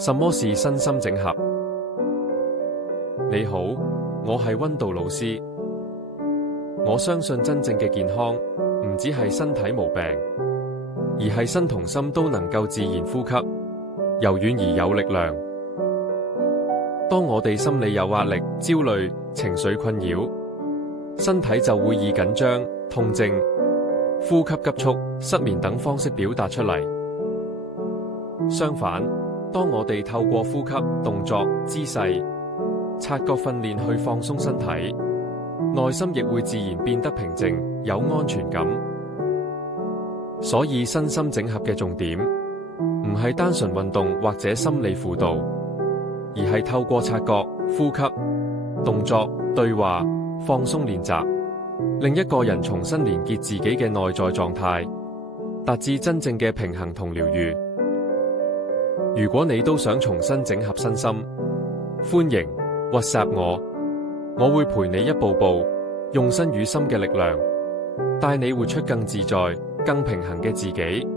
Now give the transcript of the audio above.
什麼是身心整合？你好，我係溫道老師。我相信真正嘅健康唔只係身體無病，而係身同心都能夠自然呼吸，柔軟而有力量。當我哋心理有壓力、焦慮、情緒困擾，身體就會以緊張、痛症、呼吸急促、失眠等方式表達出嚟。相反，當我哋透過呼吸、動作、姿勢、察覺訓練去放鬆身體，內心亦會自然變得平靜、有安全感。所以身心整合嘅重點，唔係單純運動或者心理輔導，而係透過察覺、呼吸、動作、對話、放鬆練習，令一個人重新連結自己嘅內在狀態，達至真正嘅平衡同療癒。如果你都想重新整合身心，歡迎 WhatsApp 我會陪你一步步用身與心嘅力量，帶你活出更自在、更平衡嘅自己。